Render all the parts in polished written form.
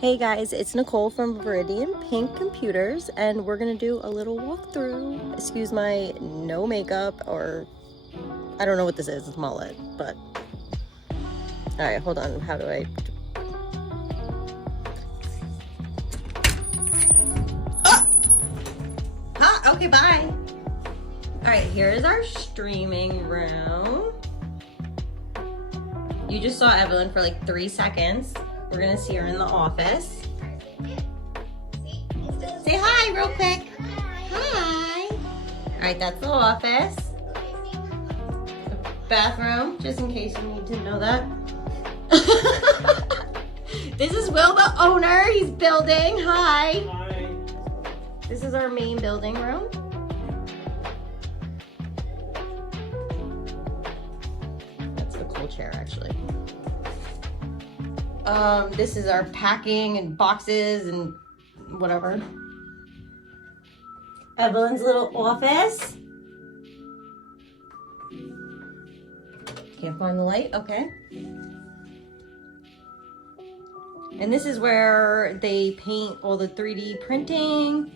Hey guys, it's Nicole from Viridian Pink Computers, and we're gonna do a little walkthrough. Excuse my no makeup, or I don't know what this is, it's mullet, but all right, hold on. How do I? Oh! Huh? Okay, bye. All right, here is our streaming room. You just saw Evelyn for like 3 seconds. We're gonna see her in the office. Say hi real quick. Hi. All right, that's the office. The bathroom, just in case you need to know that. This is Will, the owner. He's building. Hi. Hi. This is our main building room. That's a cool chair, actually. This is our packing and boxes and whatever. Evelyn's little office. Can't find the light, okay. And this is where they paint all the 3D printing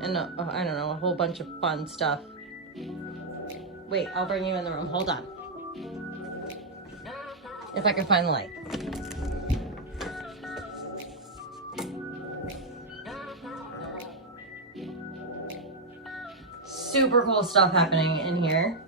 and I don't know, a whole bunch of fun stuff. Wait, I'll bring you in the room, hold on. If I can find the light. Super cool stuff happening in here.